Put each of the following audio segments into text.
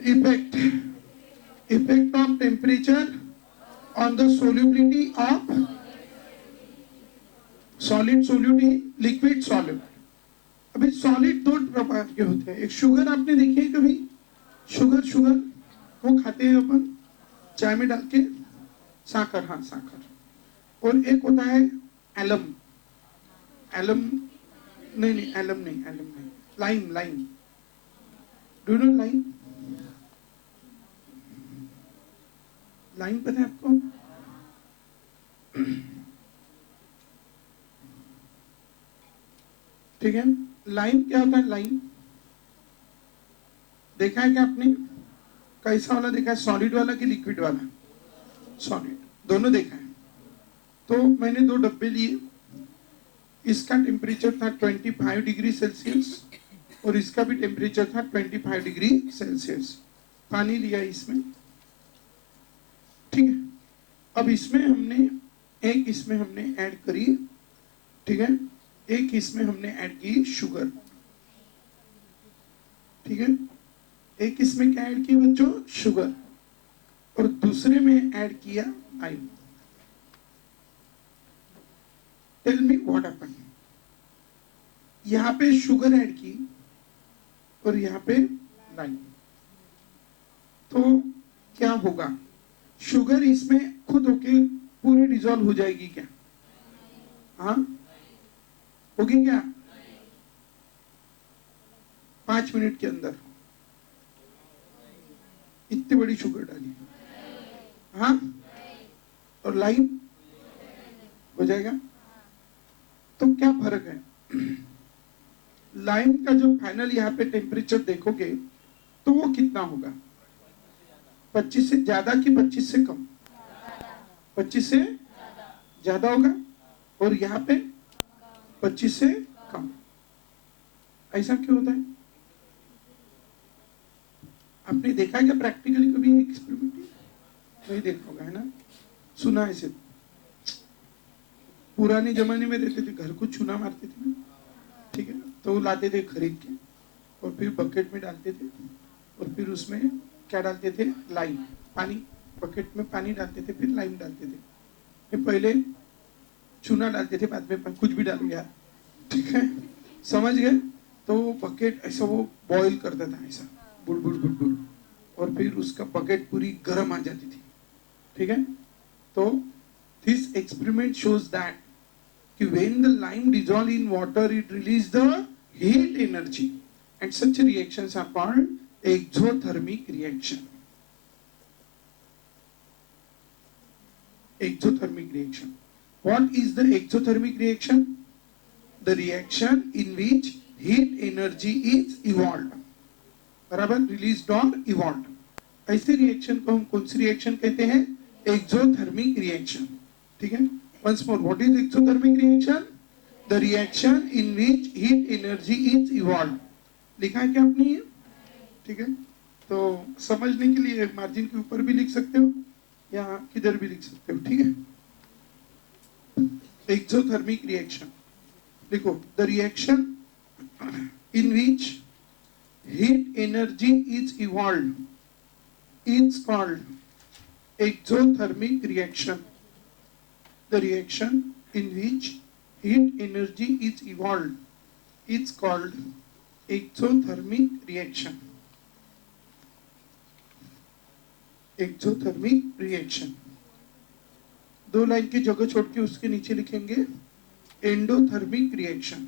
Effect. Effect of temperature on the solubility of solid solute liquid solid. अभी solid दो प्रकार के होते हैं, एक शुगर आपने देखी है कभी? शुगर शुगर वो खाते हैं अपन चाय में डाल के, साकर, हाँ साकर। और एक होता है एलम, एलम नहीं नहीं एलम नहीं, एलम नहीं, lime, lime. Do you know lime? Lime पता है आपको? ठीक है, लाइम क्या होता है? लाइम देखा है क्या आपने? कैसा वाला देखा है, सॉलिड वाला कि लिक्विड वाला? सॉलिड, दोनों देखा है। तो मैंने दो डब्बे लिए, इसका टेम्परेचर था 25 डिग्री सेल्सियस और इसका भी टेम्परेचर था 25 डिग्री सेल्सियस। पानी लिया इसमें, ठीक है। अब इसमें हमने ऐड करी, ठीक है, एक इसमें हमने ऐड की शुगर, ठीक है, एक इसमें क्या ऐड की बच्चों? शुगर। और दूसरे में ऐड किया आइम। Tell me what happened? यहां पे शुगर ऐड की और यहाँ पे लाइम, तो क्या होगा? शुगर इसमें खुद होके पूरी डिजोल्व हो जाएगी क्या? हाँ, होगी क्या? 5 मिनट के अंदर इतनी बड़ी शुगर डाली, हाँ, और लाइम हो जाएगा। तो क्या फर्क है? लाइम का जो फाइनल यहाँ पे टेम्परेचर देखोगे तो वो कितना होगा? 25 से ज्यादा कि 25 से कम? 25 से ज्यादा होगा, और यहाँ पे 25 से कम। ऐसा क्यों होता है? आपने देखा है क्या प्रैक्टिकली कभी एक्सपेरिमेंट? नहीं देखा होगा, है ना? सुना है सिर्फ। पुराने जमाने में रहते थे, घर को चूना मारते थे ना, ठीक है, तो वो लाते थे खरीद के और फिर बकेट में डालते थे और फिर उसमें क्या डालते थे? लाइम, पानी, बकेट में पानी डालते थे फिर लाइम डालते थे। ये पहले चूना डालते थे, बाद में कुछ भी डाल गया, ठीक है, समझ गए? तो वो बकेट ऐसा वो बॉईल करता था ऐसा, बुड़ बुड़ बुड़ बुड़, और फिर उसका बकेट पूरी गर्म आ जाती थी, ठीक है। तो दिस एक्सपेरिमेंट शोज दैट कि when the lime dissolve in water it release the heat energy and such reactions are called exothermic reaction. Exothermic reaction. What is the exothermic reaction? The reaction in which heat energy is evolved, बराबर, released or evolved। ऐसे reaction को हम कौन सी reaction कहते हैं? Exothermic reaction, ठीक है। once more, what is exothermic reaction? The reaction in which heat energy is evolved। लिखा है क्या आपने ये? ठीक है, तो समझने के लिए मार्जिन के ऊपर भी लिख सकते हो या किधर भी लिख सकते हो, ठीक है। एक्सोथर्मिक रिएक्शन लिखो, the reaction in which heat energy is evolved is called exothermic reaction। The reaction in which heat energy is evolved is called exothermic reaction। Exothermic reaction, दो लाइन की जगह छोड़ के उसके नीचे लिखेंगे endothermic reaction.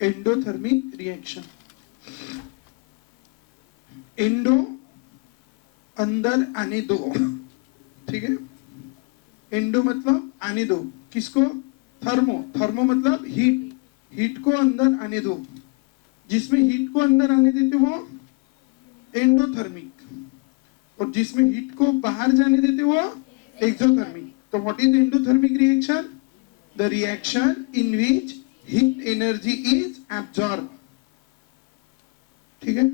Endothermic reaction, endo अंदर आने दो, ठीक है। एंडो मतलब आने दो, किसको? थर्मो, थर्मो मतलब हीट, हीट को अंदर आने दो। जिसमें हीट को अंदर आने देते वो एंडोथर्मिक, और जिसमें हीट को बाहर जाने देते वो एक्सोथर्मिक। तो what is endothermic reaction? The reaction in which heat energy is absorb, ठीक है।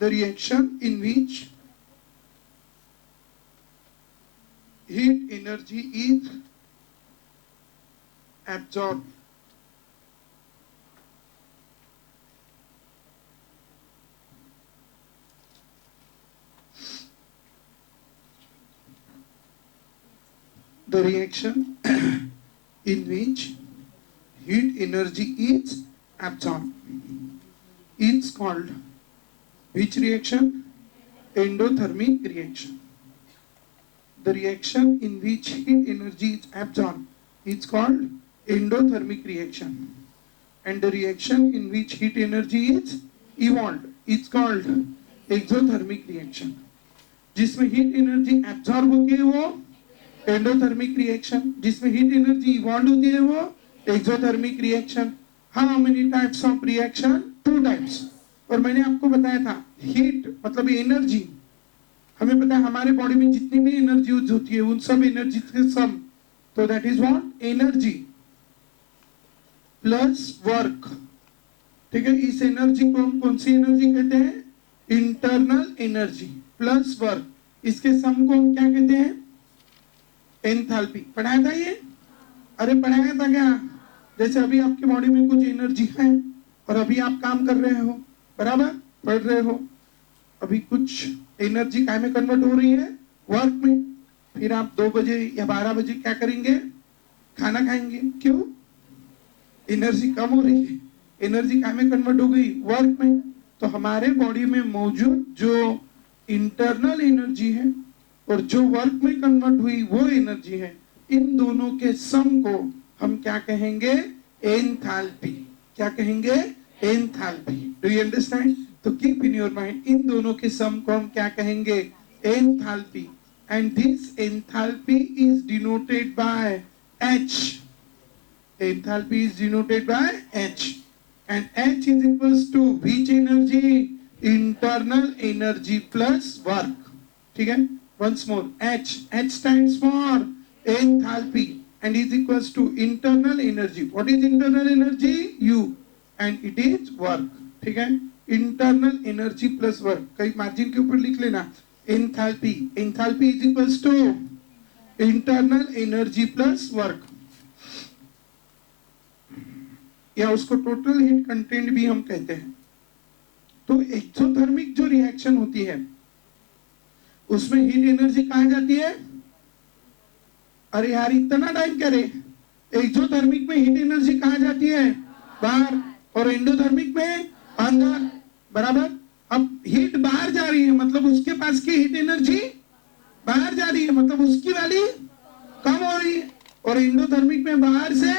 The reaction in which heat energy is absorb. the reaction in which heat energy is absorbed is called which reaction? Endothermic reaction. The reaction in which heat energy is absorbed is called endothermic reaction, and the reaction in which heat energy is evolved is called exothermic reaction. जिसमें heat energy absorb होती है वो endothermic reaction, जिसमें heat energy evolve होती है वो exothermic reaction. How many types of reaction? 2 types. और मैंने आपको बताया था हीट मतलब एनर्जी, हमें पता है हमारे बॉडी में जितनी भी एनर्जी यूज होती है उन सब एनर्जी के सम, तो that is what? Energy plus work. ठीक है, इस एनर्जी को हम कौन सी एनर्जी कहते हैं? Internal energy plus work. इसके सम को हम क्या कहते हैं? एंथैल्पी. पढ़ाया था ये? अरे पढ़ाया था क्या? जैसे अभी आपके बॉडी में कुछ एनर्जी है और अभी आप काम कर रहे हो, बराबर पढ़ रहे हो, अभी कुछ एनर्जी काय में कन्वर्ट हो रही है? वर्क में. फिर आप 2 बजे या 12 बजे क्या करेंगे? खाना खाएंगे. क्यों? एनर्जी कम हो रही है, एनर्जी काय में कन्वर्ट हो गई? वर्क में. तो हमारे बॉडी में मौजूद जो इंटरनल एनर्जी है और जो वर्क में कन्वर्ट हुई वो एनर्जी है, इन दोनों के सम को हम क्या कहेंगे? एंथैल्पी. क्या कहेंगे? एंथैल्पी. Do you understand? तो कीप इन योर माइंड, इन दोनों के सम को हम क्या कहेंगे? Enthalpy. And this enthalpy is denoted bye H. Enthalpy is denoted by H. And H is equals to which energy? Internal energy plus work. ठीक है? Once more, H stands for enthalpy and is equals to internal energy. What is internal energy? U. And it is work. ठीक है? Internal energy plus work. कहीं margin के ऊपर लिख लेना. Enthalpy. Enthalpy is equals to internal energy plus work. या उसको total heat content भी हम कहते हैं. तो एक्सोथर्मिक जो रिएक्शन होती है उसमें हीट एनर्जी कहाँ जाती है? अरे यार इतना टाइम करे. एक्सोथर्मिक में हीट एनर्जी कहाँ जाती है? बाहर. और एंडोथर्मिक में अंदर, बराबर. अब हीट बाहर जा रही है मतलब उसके पास की हीट एनर्जी बाहर जा रही है, मतलब उसकी वैल्यू कम हो रही है. और एंडोथर्मिक में बाहर से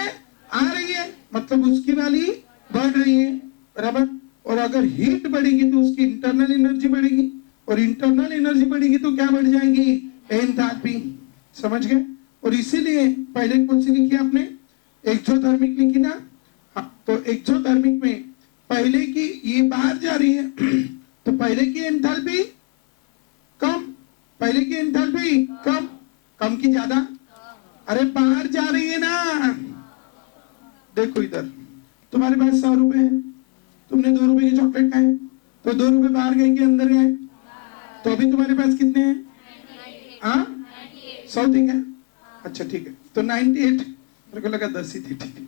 आ रही है मतलब उसकी वैल्यू बढ़ रही है, बराबर. और अगर हीट बढ़ेगी तो उसकी इंटरनल एनर्जी बढ़ेगी, और इंटरनल एनर्जी बढ़ेगी तो क्या बढ़ जाएगी? एंथैल्पी. समझ गए? और इसीलिए पहले कौन सी लिखी आपने? एक्सोथर्मिक लिखी ना. हाँ, तो एक्सोथर्मिक में पहले की ये बाहर जा रही है तो पहले की एंथैल्पी कम, पहले की एंथैल्पी कम, कम की ज्यादा. अरे बाहर जा रही है ना. देखो इधर, तुम्हारे पास 100 रुपए है, तुमने 2 रुपए के चॉकलेट खाए तो 2 रुपए बाहर गए कि अंदर गए? तो अभी तुम्हारे पास कितने हैं? 100 ठीक है. अच्छा ठीक है, तो 98. मेरे को लगा 10 ही थे. ठीक है,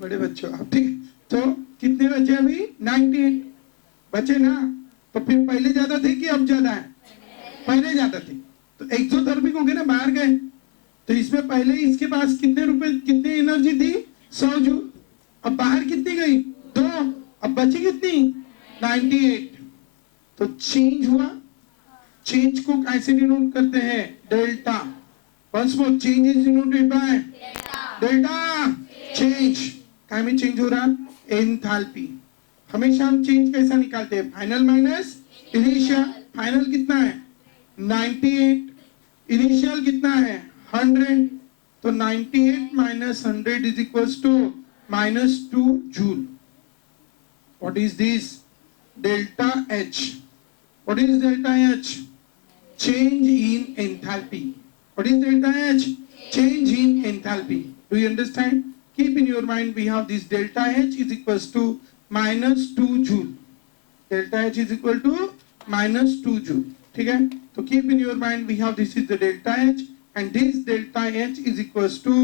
बड़े बच्चे आप. ठीक है, तो कितने बचे अभी? 98 बचे ना. तो फिर पहले ज्यादा थे कि अब ज्यादा है? पहले ज्यादा थे. तो एक्सोथर्मिक हो गए ना, बाहर गए. तो इसमें पहले इसके पास कितने रुपए, कितनी एनर्जी थी? 100 जूल. अब बाहर कितनी गई? 2. अब बची कितनी? 98. तो चेंज हुआ. चेंज को कैसे डिनोट करते हैं? Delta. Once more, change is denoted by delta. Change काय में चेंज हो रहा? एंथैल्पी. हमेशा हम चेंज कैसा निकालते हैं? Final minus initial. फाइनल कितना है? 98. इनिशियल कितना है? 100. तो 98 minus 100 is equals to minus 2 joule. What is this? Delta H. What is delta H? Change in enthalpy. What is delta H? Change in enthalpy. Do you understand? Keep in your mind, we have this delta H is equals to minus 2 joule. Delta H is equal to minus 2 joule. ठीक है? तो keep in your mind, we have this is the delta H. And this delta H is equals to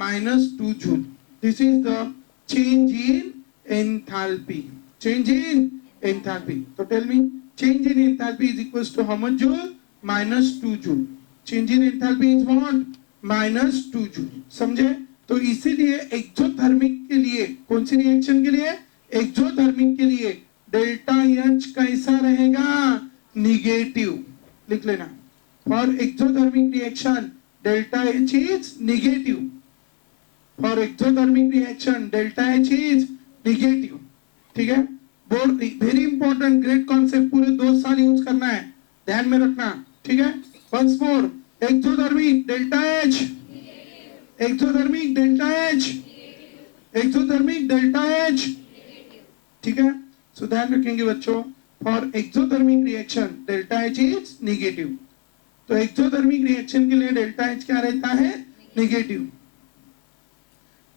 minus 2 joule. This is the change in enthalpy. Change in enthalpy. So tell me, change in enthalpy is equals to how much joule? Minus 2 joule. Change in enthalpy is what? -2 joule. समझे? तो इसीलिए exothermic के लिए, कौन सी reaction के लिए? Exothermic के लिए डेल्टा एच कैसा रहेगा? निगेटिव। लिख लेना, for exothermic reaction delta H is negative. For exothermic reaction delta H is negative. ठीक है? Board very important, great concept, पूरे 2 साल यूज करना है, ध्यान में रखना। ठीक है? Once more, exothermic delta H, exothermic delta H, exothermic delta H. ठीक है? सो ध्यान रखेंगे बच्चों, for exothermic reaction delta H is negative. तो एक्सोथर्मिक रिएक्शन के लिए डेल्टा एच क्या रहता है? निगेटिव।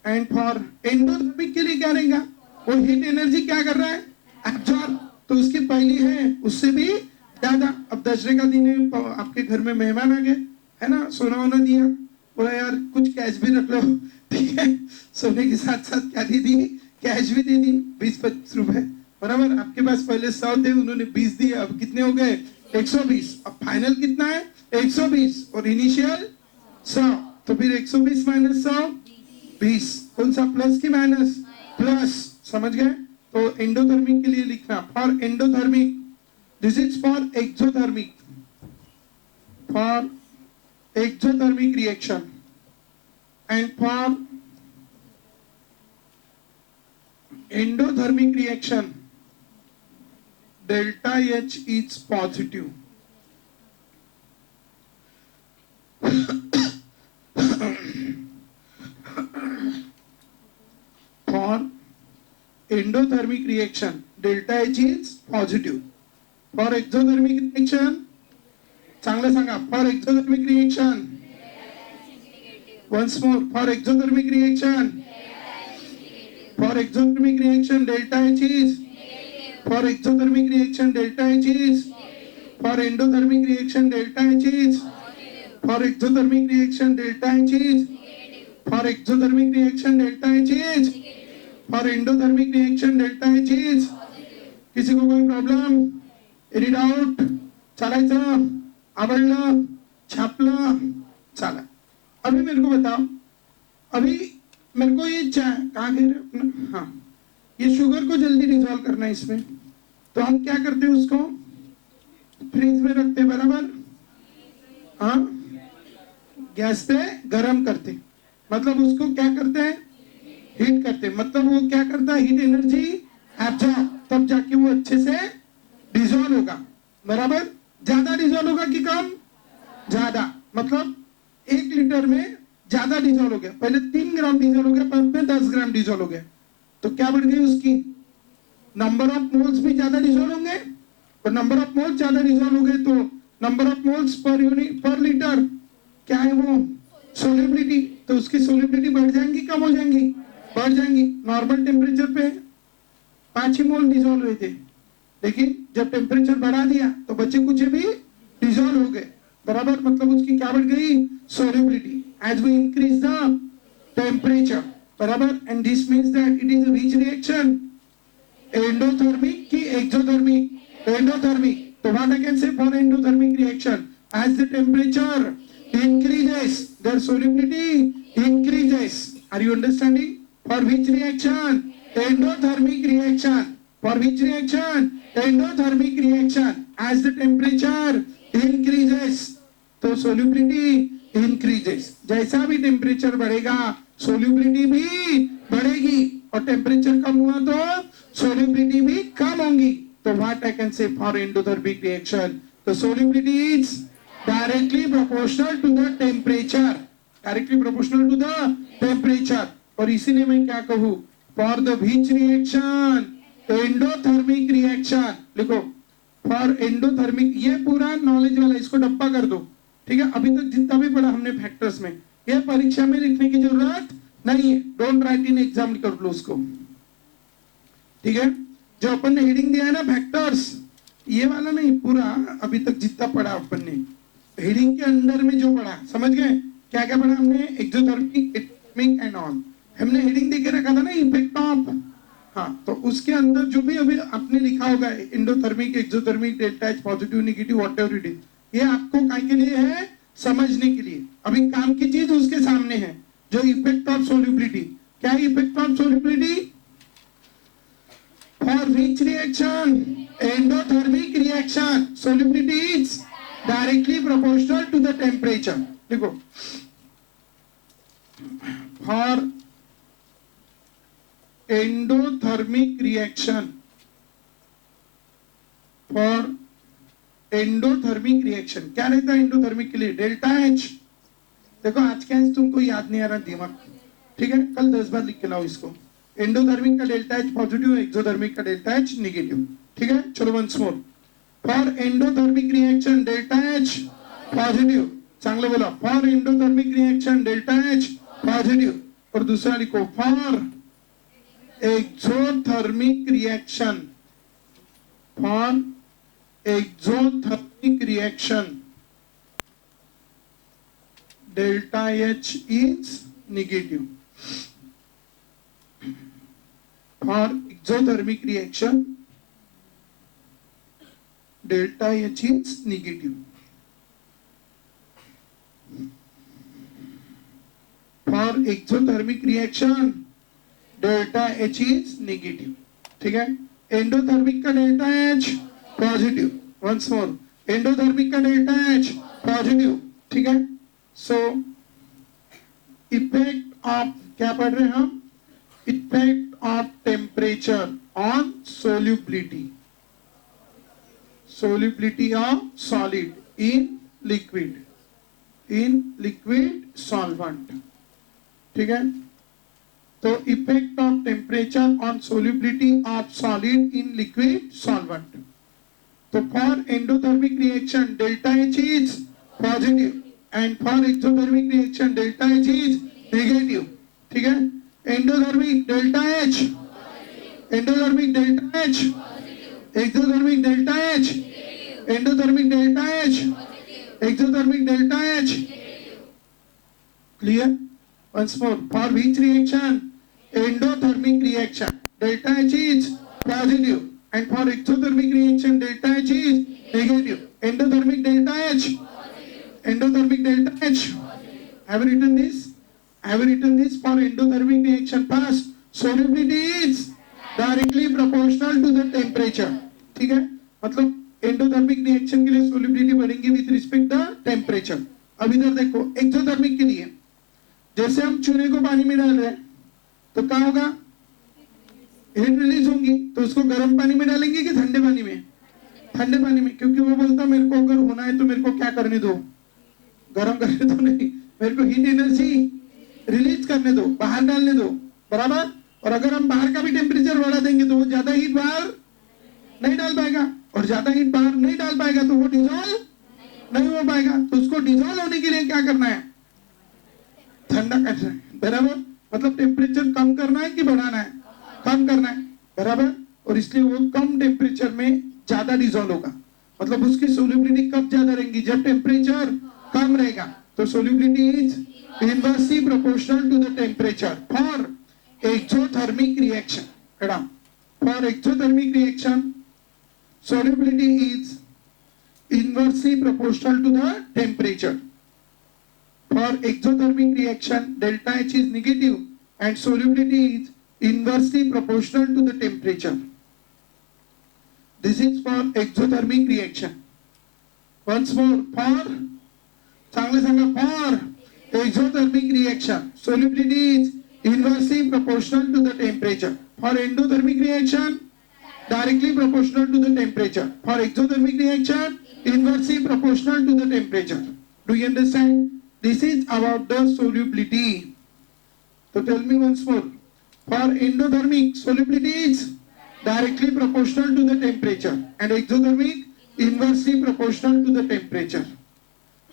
एंड फॉर एंडोथर्मिक के लिए क्या रहेगा? वो हीट एनर्जी क्या कर रहा है? एब्जॉर्ब। तो उसकी पहली है उससे भी ज्यादा। अब दशहरे का दिन है, आपके घर में मेहमान आ गए, है ना, सोना वोना दिया, बोला यार कुछ कैश भी रख लो। ठीक है? सोने के साथ साथ क्या दे दी? कैश भी दे दी, 20-25 रुपए, बराबर। आपके पास पहले 100 थे, उन्होंने 20 दिए, अब कितने हो गए? 120। अब फाइनल कितना है? 120 और इनिशियल 100। तो फिर 120 माइनस 100 20। कौन सा, प्लस की माइनस? प्लस। समझ गए? तो एंडोथर्मिक के लिए लिखना, for endothermic, this is for exothermic, for exothermic reaction and for endothermic reaction delta H is positive. For endothermic reaction, delta H is positive. For exothermic reaction, चांगलं सांगा, for exothermic reaction, once more, for exothermic reaction, for exothermic reaction, delta H is, for exothermic reaction, delta H is, for endothermic reaction, delta H is, for exothermic reaction, delta H is, for exothermic reaction, delta H is, for endothermic reaction, delta H is। किसी को कोई problem? Any doubt? चालायचं? आवडलं? छापलं? चला, अभी मेरे को बताओ, अभी मेरे को ये कहाँ गए अपना, हाँ, ये शुगर को जल्दी डिसॉल्व करना है इसमें, तो हम क्या करते हैं? उसको फ्रीज में रखते हैं, बराबर। हाँ, गैस पे गरम करते, मतलब उसको क्या करते हैं? हीट करते, मतलब वो क्या करता है? हीट एनर्जी एब्जॉर्ब, तब जाके वो अच्छे से डिसॉल्व होगा, बराबर। ज्यादा डिसॉल्व होगा कि कम? ज्यादा, मतलब 1 लीटर में ज्यादा डिसॉल्व हो गया, पहले 3 ग्राम डिसॉल्व हो गया, बाद में 10 ग्राम डिसॉल्व हो गया, तो क्या बढ़ गई उसकी? नंबर ऑफ मोल्स भी ज्यादा डिसॉल्व होंगे, और नंबर ऑफ मोल्स ज्यादा डिसॉल्व हो गए तो number of moles per unit पर लीटर क्या है? वो सोलिबिलिटी। तो उसकी सोलिबिलिटी बढ़ जाएंगी, कम हो जाएंगी? बढ़ जाएंगी। नॉर्मल टेम्परेचर पे 5 ही मोल डिसॉल्व हुए थे, लेकिन जब टेम्परेचर बढ़ा दिया तो बचे कुछ भी डिसॉल्व हो गए, बराबर। मतलब उसकी क्या बढ़ गई? Solubility, as we increase the temperature, बराबर। And this means that it is a which reaction? Endothermic की एक्सोथर्मिक? एंडोथर्मिक। तो what I can say for endothermic reaction, as the temperature increases, their solubility increases. Are you understanding? For which reaction? Endothermic reaction. For which reaction? Endothermic reaction. As the temperature increases, तो solubility increases. जैसा भी temperature बढ़ेगा solubility भी बढ़ेगी, और temperature कम हुआ तो solubility भी कम होंगी। तो what I can say for endothermic reaction? The solubility is directly proportional to the temperature, directly proportional to the temperature। और इसीलिए मैं क्या कहूँ, for the which reaction? endothermic reaction। लिखो, for endothermic, ये पूरा नॉलेज वाला, इसको डब्बा कर दो, ठीक है? अभी तक जितना भी पढ़ा हमने फैक्टर्स में, ये परीक्षा में लिखने की जरूरत नहीं है, डोंट राइट इन एग्जाम, कर लो उसको, ठीक है? जो अपन ने हेडिंग दिया है ना फैक्टर्स, ये वाला नहीं, पूरा अभी तक जितना पढ़ा अपन ने हेडिंग के अंदर में जो पढ़ा, समझ गए? क्या क्या पढ़ा हमने? एक्सोथर्मिक, एटोमिक एंड ऑल, हमने हेडिंग देके रखा था ना, इफेक्ट ऑफ। हाँ, तो उसके अंदर जो भी अभी आपने लिखा होगा, endothermic, exothermic, delta H, positive, negative, whatever it is, ये आपको काय के लिए है? समझने के लिए। अभी काम की चीज उसके सामने है, जो इफेक्ट ऑफ सोल्यूबिलिटी। क्या है effect of solubility? For which reaction? Endothermic reaction. Solubility is directly proportional to the temperature. देखो, for endothermic reaction, for endothermic reaction क्या रहता है एंडोथर्मिक के लिए? Delta H. देखो आज क्या है, तुमको याद नहीं आ रहा दिमाग, ठीक है, कल 10 बार लिख के लाओ इसको। एंडोथर्मिक का डेल्टा एच पॉजिटिव, एक्सोथर्मिक का डेल्टा एच नेगेटिव, ठीक है। चलो once more, for endothermic reaction delta H positive, चांगलं बोला, for endothermic reaction delta H positive. और दूसरा लिखो, for exothermic reaction, for exothermic reaction delta H is negative. For exothermic reaction delta H is negative. For exothermic reaction delta H is negative, ठीक है। Endothermic का delta H positive, once more, endothermic का delta H positive, ठीक है। सो effect of, क्या पढ़ रहे हैं हम? Effect of temperature on solubility, solubility of solid in liquid, in liquid solvent, ठीक है। तो effect of temperature on solubility of solid in liquid solvent. तो for endothermic reaction delta H is positive and for exothermic reaction delta H is negative, ठीक है। Endothermic delta H, endothermic delta H, exothermic delta H, endothermic delta H, exothermic delta H, clear? Once more, for which reaction? Endothermic reaction delta H is positive and for exothermic reaction delta H is negative. Endothermic delta H, endothermic delta H. Have you written this? Have you written this? For endothermic reaction first solubility is directly proportional to the temperature, ठीक है। मतलब endothermic reaction के लिए solubility बढ़ेंगी with respect the temperature. अब इधर देखो, exothermic के लिए जैसे हम चूने को पानी में डाल रहे हैं तो क्या होगा? हीट रिलीज होंगी, तो उसको गर्म पानी में डालेंगे कि ठंडे पानी में? ठंडे पानी में, क्योंकि वो बोलता मेरे को अगर होना है तो मेरे को क्या करने दो? गर्म करने दो नहीं, मेरे को हीट एनर्जी रिलीज करने दो, बाहर डालने दो, बराबर। और अगर हम बाहर का भी टेम्परेचर बढ़ा देंगे तो वो ज्यादा हीट बाहर नहीं डाल पाएगा, और ज्यादा हीट बाहर नहीं डाल पाएगा तो वो डिजोल्व नहीं हो पाएगा। तो उसको डिजोल्व होने के लिए क्या करना है? ठंडा करना है, बराबर। मतलब टेम्परेचर कम करना है कि बढ़ाना है? कम करना है, बराबर। और इसलिए वो कम टेम्परेचर में ज्यादा डिजोल्व होगा। मतलब उसकी सोल्यूबिलिटी कब ज्यादा रहेगी? जब टेम्परेचर कम रहेगा। तो solubility is inversely proportional to the temperature for exothermic reaction. For exothermic reaction solubility is inversely proportional to the temperature. For exothermic reaction delta H is negative and solubility is inversely proportional to the temperature. This is for exothermic reaction. Once more, for exothermic reaction solubility is inversely proportional to the temperature. For endothermic reaction directly proportional to the temperature. For exothermic reaction inversely proportional to the temperature. Do you understand? This is about the solubility. So tell me once more. For endothermic solubility is directly proportional to the temperature and exothermic inversely proportional to the temperature.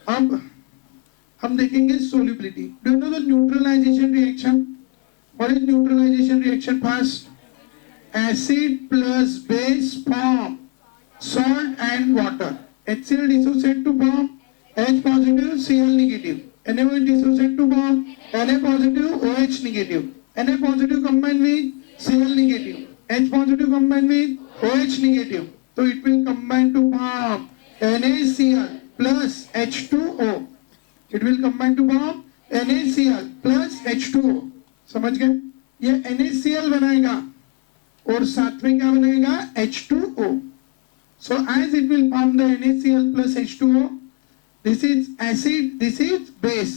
अब हम देखेंगे solubility. Do you know the neutralization reaction? What is neutralization reaction? First, acid plus base form salt and water. HCl dissociate to form H positive, Cl negative. NaOH dissociate to form Na positive, OH negative. Na positive combine with Cl negative. H positive combine with OH negative. So it will combine to form NaCl plus H2O. It will combine to form NaCl plus H2O। समझ गए? ये NaCl बनाएगा और साथ में क्या बनाएगा? H2O। So as it will form the NaCl plus H2O, this is acid, this is base।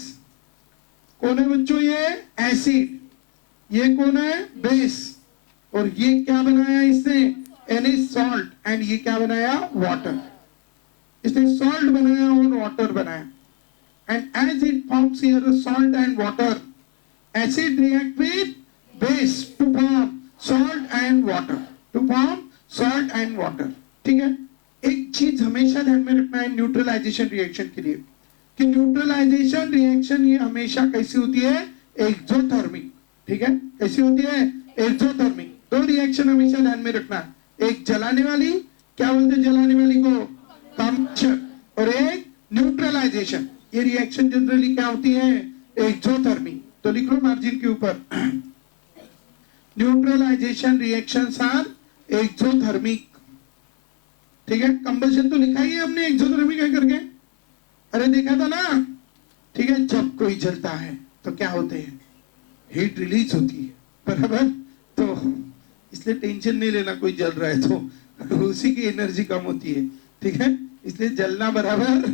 कौन है बच्चों? ये एसिड, ये कौन है? बेस। और ये क्या बनाया इसने? Na सॉल्ट, एंड ये क्या बनाया? वाटर। इसने सॉल्ट बनाया और वाटर बनाया। And as it forms here a salt and water, acid react with base to form salt and water, to form salt and water। ठीक है? एक चीज हमेशा ध्यान में रखना है न्यूट्रलाइजेशन रिएक्शन के लिए, कि न्यूट्रलाइजेशन रिएक्शन ये हमेशा कैसी होती है? एक्सोथर्मिक। ठीक है? कैसी होती है? एक्सोथर्मिक। दो रिएक्शन हमेशा ध्यान में रखना है, एक जलाने वाली, क्या बोलते हैं जलाने वाली को? कंबशन। और एक न्यूट्रलाइजेशन। ये रिएक्शन जनरली क्या होती है? एक्सोथर्मिक। तो लिख लो मार्जिन के ऊपर, न्यूट्रलाइजेशन रिएक्शंस आर एक्सोथर्मिक। ठीक है? कंबशन तो लिखा ही है हमने, एक्सोथर्मिक है करके, अरे देखा था ना? ठीक है? जब कोई जलता है तो क्या होते हैं? हीट रिलीज होती है, बराबर? तो इसलिए टेंशन नहीं लेना कोई जल रहा है तो उसी की एनर्जी कम होती है। ठीक है? इसलिए जलना बराबर,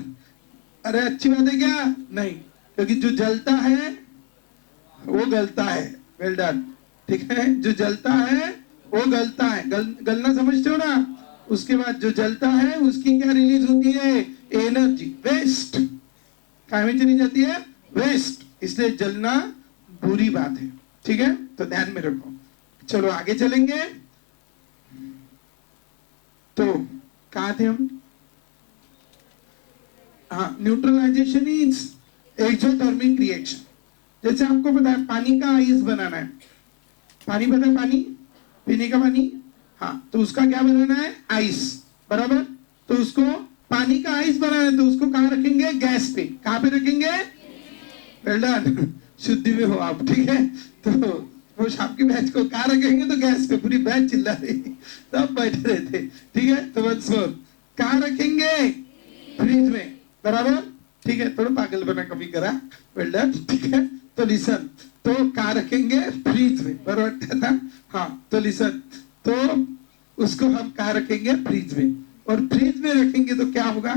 अरे अच्छी बात है क्या? नहीं, क्योंकि जो जलता है वो गलता है। Well done. ठीक है? जो जलता है वो गलता है, गलना समझते हो ना? उसके बाद जो जलता है उसकी क्या रिलीज होती है? Energy, waste. कहाँ में चली जाती है? वेस्ट। इसलिए जलना बुरी बात है। ठीक है? तो ध्यान में रखो। चलो आगे चलेंगे। तो कहाँ थे हम? हाँ, न्यूट्रलाइजेशन इज एक्सोथर्मिक रिएक्शन। जैसे आपको पता है पानी का आइस बनाना है, पानी पता है? पानी, पीने का पानी, हाँ, तो उसका क्या बनाना है? आइस, बराबर? तो उसको पानी का आइस बनाना है, तो उसको कहाँ रखेंगे? गैस पे। कहाँ पे रखेंगे? वेल डन, शुद्धि में हो आप। ठीक है? तो वो आपकी बैच को कहाँ रखेंगे? तो गैस पे। पूरी बैच चिल्ला रही, सब बैठे रहते। ठीक है? तो बस कहाँ रखेंगे? फ्रिज में, बराबर? ठीक है? थोड़ा पागल बना कभी करा। Well done. ठीक है? तो लिसन, तो कहाँ रखेंगे? फ्रिज में, बराबर था? हाँ, तो लिसन, तो उसको हम कहाँ रखेंगे? फ्रिज में। और फ्रिज में रखेंगे तो क्या होगा?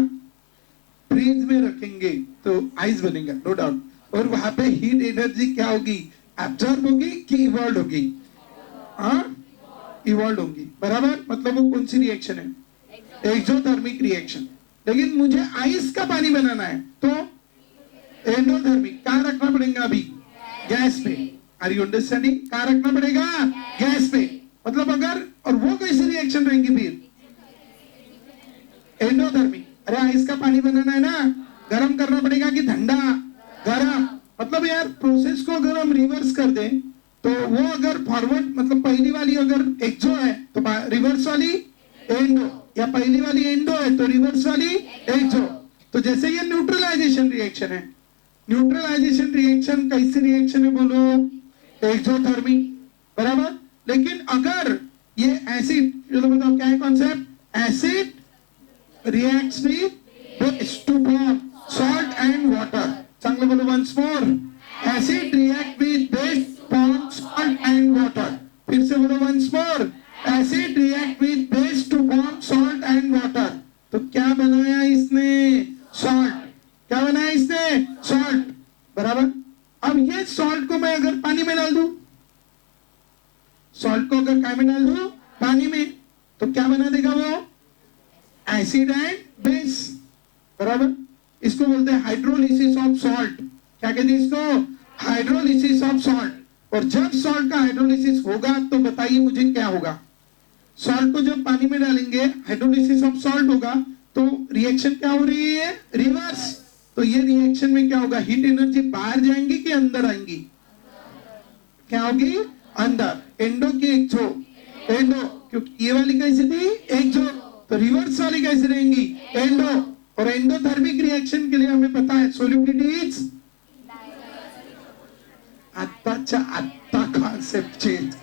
फ्रिज में रखेंगे तो आइस बनेगा, नो डाउट। और वहां पे हीट एनर्जी क्या होगी? एब्जॉर्ब होगी कि इवॉल्व होगी? हाँ, इवॉल्व होगी, बराबर? मतलब वो कौन सी रिएक्शन है? Exothermic reaction. लेकिन मुझे आइस का पानी बनाना है तो एंडोथर्मिक। कहाँ रखना पड़ेगा? अभी गैस पे। Are you understanding? कहाँ रखना पड़ेगा? गैस पे। मतलब अगर, और वो कैसी रिएक्शन रहेंगी फिर? एंडोथर्मिक। अरे आइस का पानी बनाना है ना, गर्म करना पड़ेगा कि ठंडा? गर्म। मतलब यार प्रोसेस को अगर हम रिवर्स कर दें तो वो अगर फॉरवर्ड, मतलब पहली वाली अगर एक्सो है तो रिवर्स वाली एंडो, या पहली वाली एंडो है तो रिवर्स वाली एक्सो। तो जैसे ये न्यूट्रलाइजेशन रिएक्शन है, न्यूट्रलाइजेशन रिएक्शन कैसी रिएक्शन है बोलो? एक्सोथर्मिक, बराबर? लेकिन अगर ये एसिड, चलो बताओ क्या है concept? Acid reacts with base to form salt and water। चांगलं बोलो once more, acid react with base to form salt and water। फिर से बोलो once more, acid react with base to form salt and water। तो क्या बनाया इसने? salt। क्या बनाया इसने? salt, बराबर? अब ये salt को मैं अगर पानी में डाल दूं, salt को अगर क्या में डाल दूं? पानी में, तो क्या बना देगा वो? एसिड एंड बेस, बराबर? इसको बोलते हैं हाइड्रोलिसिस ऑफ सॉल्ट। क्या कहते हैं इसको? Hydrolysis of salt. और जब सॉल्ट का हाइड्रोलिसिस होगा तो बताइए मुझे क्या होगा? सॉल्ट को जब पानी में डालेंगे, हाइड्रोलिसिस ऑफ सॉल्ट होगा, तो रिएक्शन क्या हो रही है? रिवर्स। तो ये रिएक्शन में क्या होगा? हीट एनर्जी बाहर जाएंगी कि अंदर आएंगी? क्या होगी? अंदर। एंडो की एक्सो, एंडो, क्योंकि ये वाली कैसी थी? एक्सो। तो रिवर्स वाली कैसे रहेंगी? एंडो। और एंडोथर्मिक रिएक्शन के लिए हमें पता है सोल्युबिलिटी इज, आता कॉन्सेप्ट चेंज।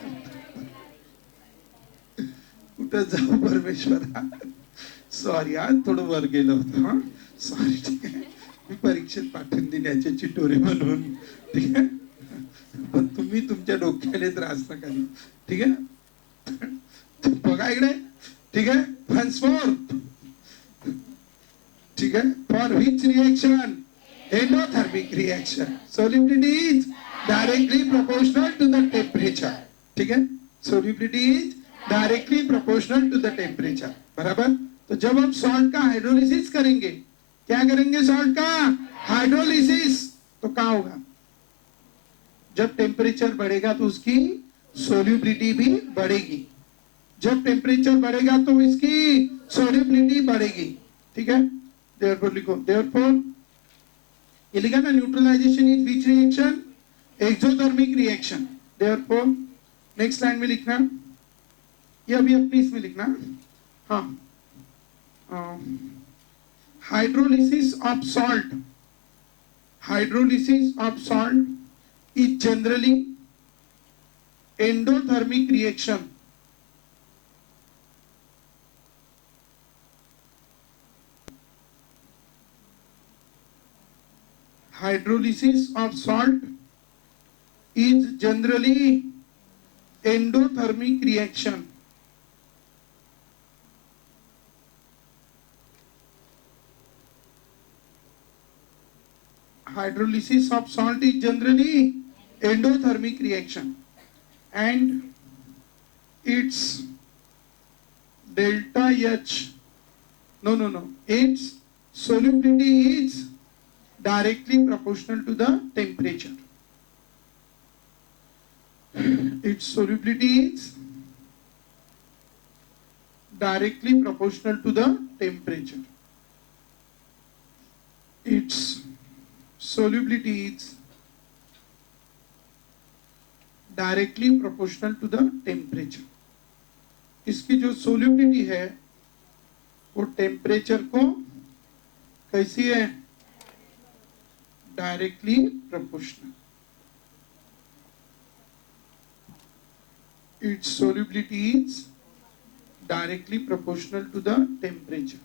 कुठं जाऊ परमेश्वरा? सॉरी यार, थोडं वर गेलं होतं, सॉरी। ठीक आहे? मी परीक्षेत पाठवून देण्याचे चिटोरे म्हणून, ठीक आहे. पण तुम्ही तुमच्या डोक्याने त्रास नका देऊ, ठीक आहे. बघा इकडे, ठीक आहे. वन्स मोर, ठीक है. For which reaction? Endothermic reaction. Solubility is directly proportional to the temperature. ठीक है. Solubility is directly proportional to the temperature. बराबर. तो जब हम सॉल्ट का हाइड्रोलिसिस करेंगे, क्या करेंगे? सॉल्ट का हाइड्रोलिसिस, तो क्या होगा? जब टेम्परेचर बढ़ेगा तो उसकी सोल्यूबिलिटी भी बढ़ेगी. जब टेम्परेचर बढ़ेगा तो इसकी सोल्यूबिलिटी बढ़ेगी. ठीक है. Therefore लिखो, therefore ये लिखा ना, neutralisation is which reaction? Exothermic reaction. Therefore next line में लिखना, ये अभी अपनी इसमें लिखना. हाँ, hydrolysis of salt, hydrolysis of salt is generally endothermic reaction. Hydrolysis of salt is generally endothermic reaction. Hydrolysis of salt is generally endothermic reaction, and its delta H, no, its solubility is directly proportional to the temperature. Its solubility is directly proportional to the temperature. Its solubility is directly proportional to the temperature. इसकी जो solubility है वो temperature को कैसी है? Directly proportional. Its solubility is directly proportional to the temperature.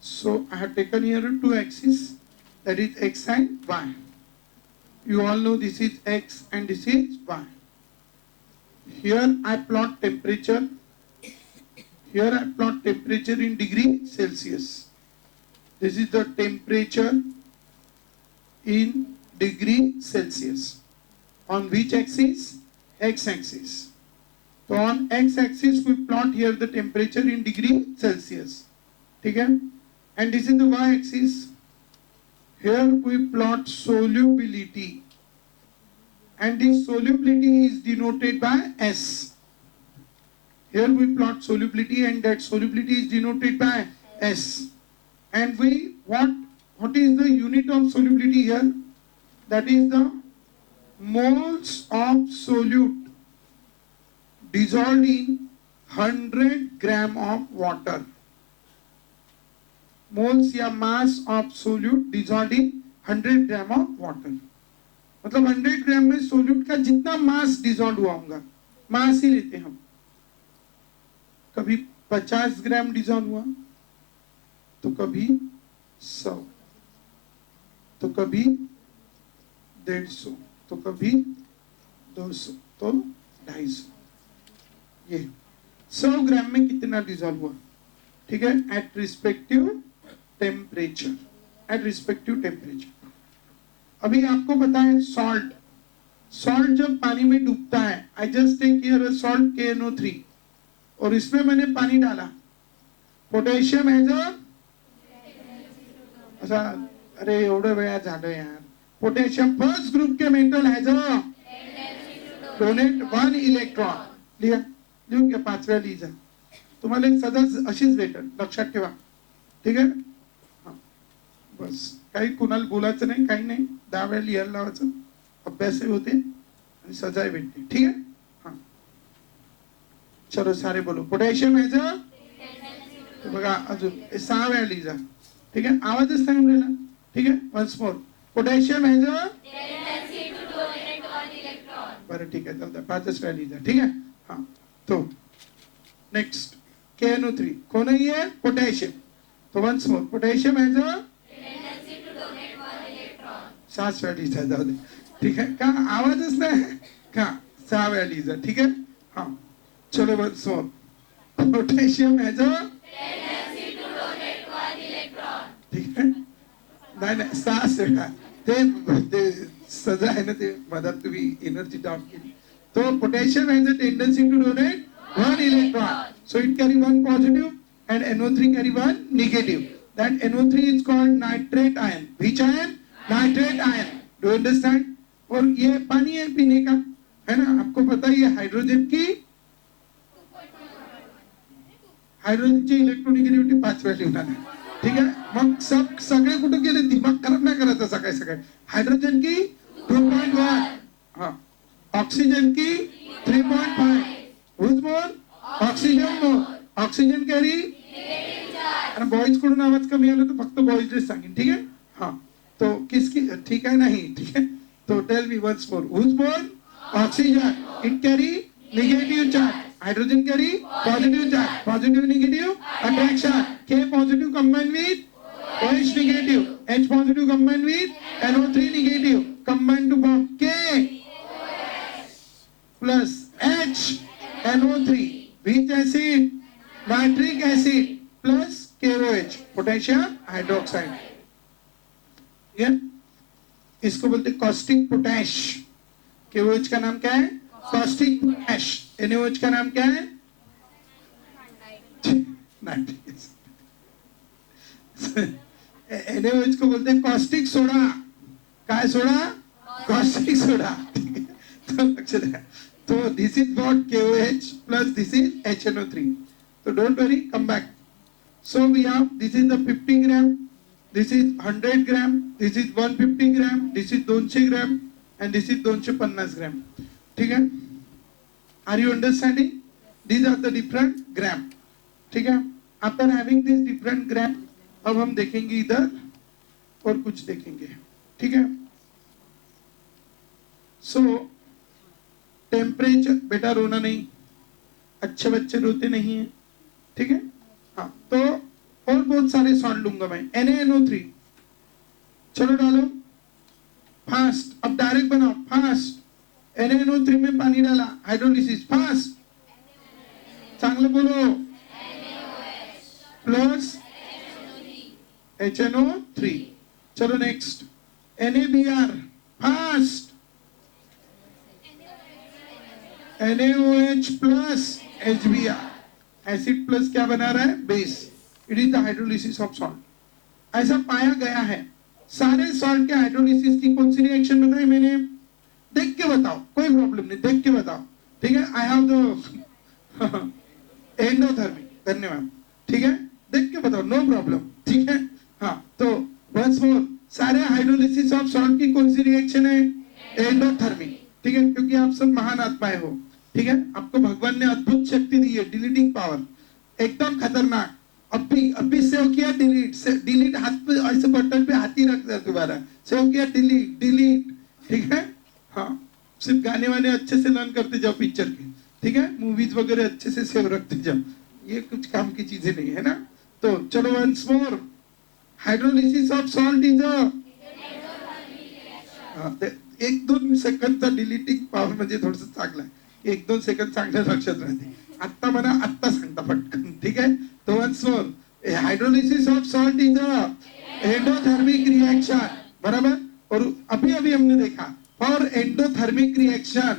So I have taken here two axes, that is x and y. You all know this is x and this is y. Here I plot temperature. Here I plot temperature in degree Celsius. This is the temperature in degree Celsius. On which axis? X axis. So on x axis we plot here the temperature in degree Celsius. Okay? And this is the y axis. Here we plot solubility. And this solubility is denoted by S. Here we plot solubility and that solubility is denoted by S. And we, what is the unit of solubility here? That is the moles of solute dissolved in 100 gram of water. Moles या mass of solute dissolved in 100 gram of water. मतलब 100 ग्राम में solute का जितना मास dissolve हुआ होगा, मास ही लेते हम. कभी 50 ग्राम डिसॉल्व हुआ, तो कभी 100, तो कभी 150, तो कभी 200, तो 250. ये 100 ग्राम में कितना डिसॉल्व हुआ? ठीक है. At respective temperature, at respective temperature. अभी आपको पता है सॉल्ट, सॉल्ट जब पानी में डूबता है, I just take here salt KNO3 और इसमें मैंने पानी डाला. पोटेशियम हैज अ, अच्छा अरे एवढं वेळा झालं यार. पोटेशियम फर्स्ट ग्रुप के metal has a donate 1 electron. लिहा, लिहून घ्या, 5व्या लिहिजा. तुम्हाला सदा अशीच भेटेल, लक्षात ठेवा. ठीक आहे. बस काही कुणाला बोलायचं नाही, काही नाही. 10 वेळा लिहायला लावायचं, अभ्यासही होते आणि सजाही भेटते. ठीक आहे. हाँ, चलो सारे बोलो. पोटॅशियम हैज अ, बघा अजून 6 वेळा लिहिजा. ठीक आहे. आवाजच सांगून राहिला. ठीक आहे. Once more. Potassium has a tendency to donate 1 electron. बरं ठीक आहे, जाऊ 5च व्हॅल्यूज आहे, ठीक आहे. हा तो नेक्स्ट KNO3 कोणही आहे पोटॅशियम. तो ones more potassium has a 6 values आहे, जाऊ दे, ठीक आहे. का आवाजच नाही का, 6 व्हॅल्यूज आहे, ठीक आहे. हा चलो वन्स मोर पोटॅशियम हॅज अ, ठीक आहे. नाही नाही 6 ते सजा आहे ना, ते मधात तुम्ही एनर्जी डाऊन केली. तो potassium has a tendency to donate 1 electron, so it carry 1 positive and NO3 carry 1 negative. That NO3 is called nitrate ion. Which ion? Nitrate ion. Do you understand? और ये पानी है पीने का, है ना, आपको पता ही है. हाइड्रोजन की इलेक्ट्रोनिगेटिव्हिटी 5 व्हॅल्यू आहे, ठीक आहे. मग सगळे कुठे गेले, दिमाग खराब नाही करायचा सकाळी सकाळी. हाइड्रोजन की 2.1, हाँ, ऑक्सीजन की 3.5, who's more? Oxygen more. Oxygen carry, आणि बॉईज कडून आवाज कमी आला तर फक्त बॉईज सांगेन, ठीक आहे. हा तो किसकी, ठीक आहे नाही, ठीक आहे. तो tell me once more, who's more? Oxygen. It carry negative charge, hydrogen carry positive charge, positive negative attraction. K positive combine with OH negative, H positive combined with NO3 negative, combined to form K plus H NO3. Which acid? Nitric acid plus KOH, potassium hydroxide. ये इसको बोलते caustic potash. KOH का नाम क्या है? Caustic potash. NaOH का नाम क्या है? Nitric acid. NaOH को बोलते हैं कॉस्टिक सोडा. काय सोडा? Caustic soda. तो लक्ष द्या. तो this is what KOH plus this is HNO3. So don't worry, come back. So we have, this is the 50 gram, this is 100 gram, this is 150 gram, this is 200 gram, and this is 250 gram. ठीक है? Are you understanding? These are the different gram. ठीक है? After having these different gram, अब हम देखेंगे इधर और कुछ देखेंगे, ठीक है. सो टेम्परेचर, बेटा रोना नहीं, अच्छे बच्चे रोते नहीं है, ठीक है. हाँ तो और बहुत सारे सॉल्ट लूंगा मैं. NaNO3 चलो डालो फास्ट. अब डायरेक्ट बनाओ फास्ट. NaNO3 में पानी डाला, हाइड्रोलिसिस फास्ट. चांगलं बोलो. Plus HNO3. चलो next. NaBr fast. NaOH plus HBr. Acid plus क्या बना रहा है? Base. It is the hydrolysis of salt. ऐसा पाया गया है. सारे सॉल्ट के हाइड्रोलिसिस की कौन सी रिएक्शन बताई मैंने? देख के बताओ, कोई प्रॉब्लम नहीं, देख के बताओ, ठीक है. I have the endothermic. धन्यवाद, ठीक है. देख के बताओ, नो प्रॉब्लम, ठीक है. हाँ तो वंस मोर, सारे हाइड्रोलिसिस ऑफ सॉल्ट की कौन सी रिएक्शन है? एंडोथर्मिक, ठीक है. क्योंकि आप सब महान आत्माएं हो, ठीक है. आपको भगवान ने अद्भुत शक्ति दी है, डिलीटिंग पावर, एकदम खतरनाक. अभी सेव किया, डिलीट हाथ पे ऐसे बटन पे हाथ ही रख दे, दोबारा सेव किया, डिलीट, ठीक है. हाँ सिर्फ गाने वाने अच्छे से लर्न करते जाओ पिक्चर के, ठीक है. मूवीज वगैरह अच्छे से सेव रखते जाओ, ये कुछ काम की चीजें नहीं है ना. तो चलो once more, hydrolysis of salt is a, 1-2 सेकंडचा डिलीटिंग पॉवर म्हणजे थोडस चांगलं आहे. 1-2 सेकंड चांगल्या लक्षात राहते. आता म्हणा, आता सांगता पटकन, ठीक आहे. तो once more, hydrolysis of salt is a endothermic reaction, बराबर. और अभी अभी हमने देखा, for endothermic reaction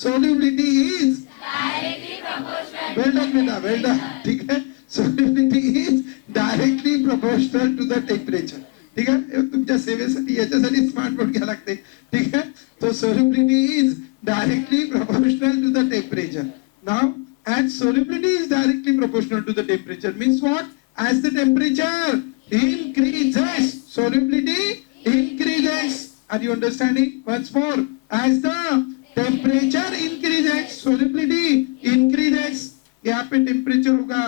solubility is directly proportional. Well done बेटा, well done, ठीक है. Solubility is directly proportional to the temperature, ठीक है. तुमच्या सेवेसाठी याच्यासाठी स्मार्ट बोर्ड घ्या लागते, ठीक है. तो solubility is directly proportional to the temperature. Now as solubility is directly proportional to the temperature means what? As the temperature increases, solubility increases. Are you understanding? Once more, as the temperature increases, solubility increases. यहाँ पे temperature होगा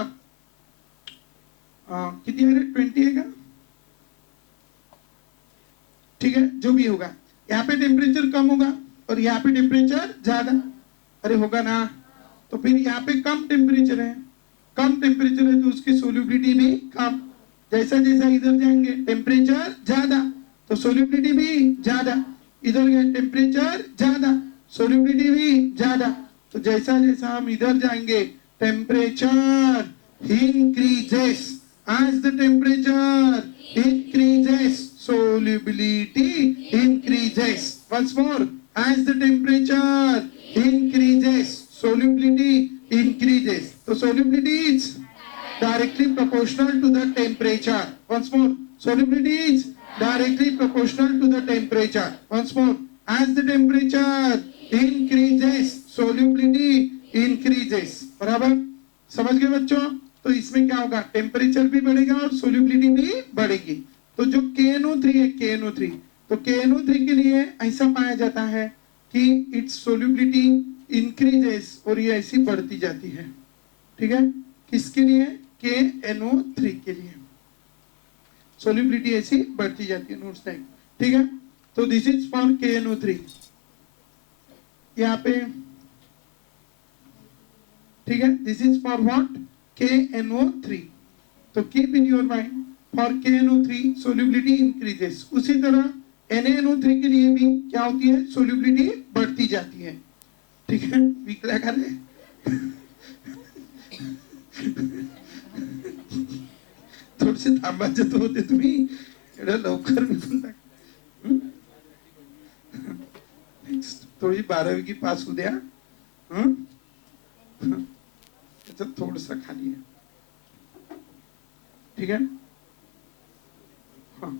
कितनी है? 20 है क्या? ठीक है, जो भी होगा. यहाँ पे टेम्परेचर कम होगा और यहाँ पे टेम्परेचर ज्यादा, अरे होगा ना। तो फिर यहाँ पे कम टेम्परेचर है, कम टेम्परेचर है तो उसकी सोल्यूबिलिटी भी कम। जैसा जैसा इधर जाएंगे टेम्परेचर ज्यादा तो सोल्यूबिलिटी भी ज्यादा, इधर गए टेम्परेचर ज्यादा सोल्यूबिलिटी भी ज्यादा। तो जैसा जैसा हम इधर जाएंगे temperature increases, as the temperature increases solubility increases, once more, as the temperature increases solubility increases, so solubility is directly proportional to the temperature, once more, solubility is directly proportional to the temperature, once more, as the temperature increases solubility increases, बराबर समझ गए बच्चों। तो इसमें क्या होगा, temperature भी बढ़ेगा और सोल्यूबिलिटी भी बढ़ेगी। तो जो KNO3 है, KNO3, तो KNO3 के लिए ऐसा पाया जाता है कि इट्स सोल्यूबिलिटी इंक्रीजेस और ये ऐसी बढ़ती जाती है, ठीक है। किसके लिए, KNO3 के लिए सोल्यूबिलिटी ऐसी बढ़ती जाती है, नोट्स टाइप, ठीक है। तो दिस इज फॉर KNO3 यहाँ पे, ठीक है। This is for what, KNO3। तो keep in your mind for KNO3 solubility increases, उसी तरह NaNO3 के लिए भी क्या होती है, सोल्यूबिलिटी बढ़ती जाती है, ठीक है। विकला कर थोडेसे थांबायचे तो होते तुम्ही, एवढं लवकर निघून टाक। नेक्स्ट थोडी 12वी की पास होऊ द्या, त्याच्यात थोडस खाली आहे, ठीक है। हाँ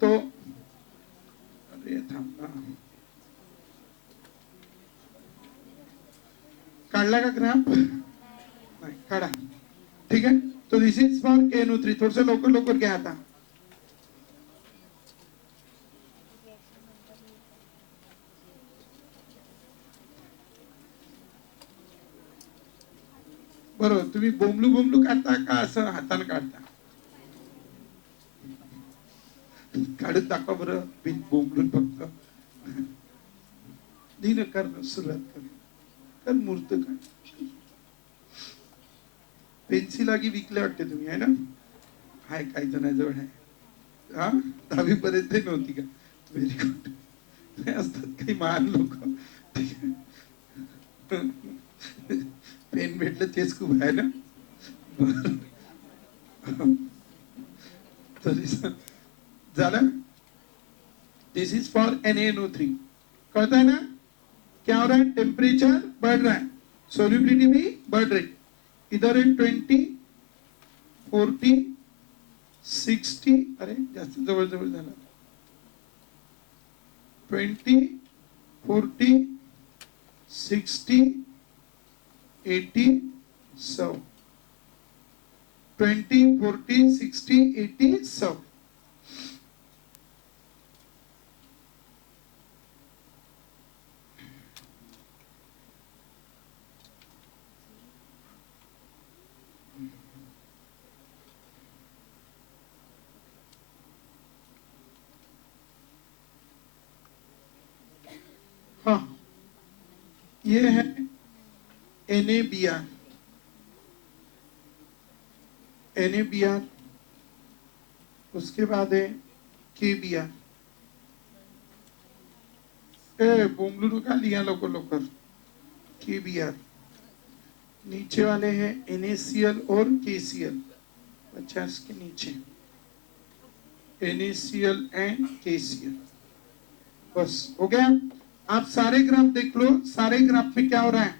तो अरे थांबा, काढला का ग्राफ, नाही काढा, ठीक है। तो दिस इज फॉर KNO3, थोडस लवकर लवकर घ्या आता। बरोबर, तुम्ही बोंबलू बोंबलू काढता का असं हाताने काढता, काढून दाखवा बरं बिन बोंबलून, फक्त दिन कर सुरुवात कर मूर्त काढ। पेन्सिल आगी विकले वाटते तुम्ही, है ना, हाय काही जणांजवळ आहे, हा 10वी पर्यंत नव्हती का, व्हेरी गुड, असतात काही महान लोक, पेन भेटलं तेच खूप आहे ना, तरी झालं। दिस इज फॉर NaNO3, कहता है ना, क्या हो रहा है, टेम्परेचर बढ़ रहा है, सोल्यूबिलिटी भी बढ़ रही, इधर है 20, 40, 60, अरे जास्त जवळ जवळ झाला, 20, 40, 60, 80, 100, 20, 40, 60, 80, 100। हाँ ये है NaBr, NaBr, उसके बाद है KBr, बोमलू का लिया लोको लोकर, KBr, नीचे वाले हैं NaCl और KCl, 50 के नीचे NaCl एंड KCl, बस हो गया। आप सारे ग्राफ देख लो, सारे ग्राफ में क्या हो रहा है,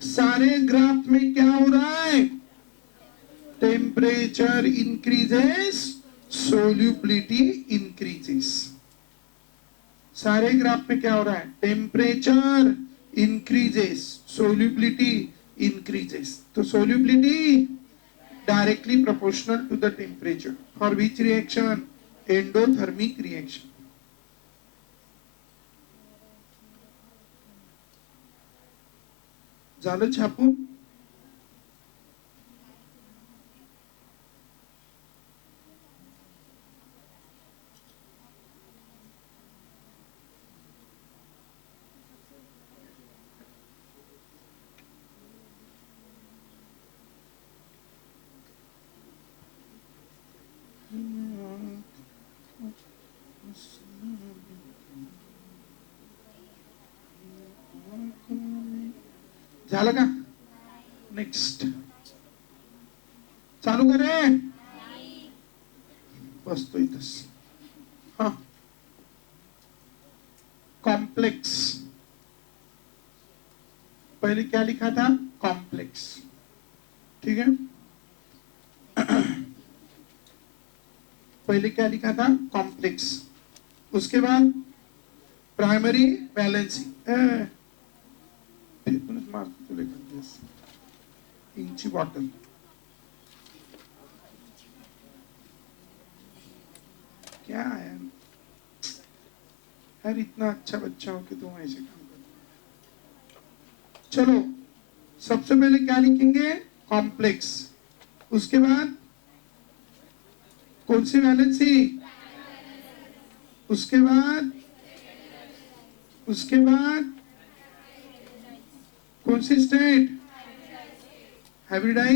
सारे ग्राफ में क्या हो रहा है, टेम्परेचर इंक्रीजेस सोल्यूबिलिटी इंक्रीजेस, सारे ग्राफ में क्या हो रहा है, टेम्परेचर इंक्रीजेस सोल्यूबिलिटी इंक्रीजेस। तो solubility directly proportional to the temperature, for which reaction, endothermic reaction. झालं छापून, झालं का? नेक्स्ट चालू करे. बसतो इथंच. हा, कॉम्प्लेक्स. पहले क्या लिखा था? कॉम्प्लेक्स. ठीक है, पहले क्या लिखा था? कॉम्प्लेक्स. उसके बाद प्राइमरी बैलेंसिंग. मारतो तुला इंची बॉटल. क्या है यार, इतना अच्छा बच्चा हो कि तुम ऐसे काम कर. चलो, सबसे पहले क्या लिखेंगे? कॉम्प्लेक्स. उसके बाद कौन सी वैलेंसी? उसके बाद कौन सी स्टेट? हाइब्रिडाइज.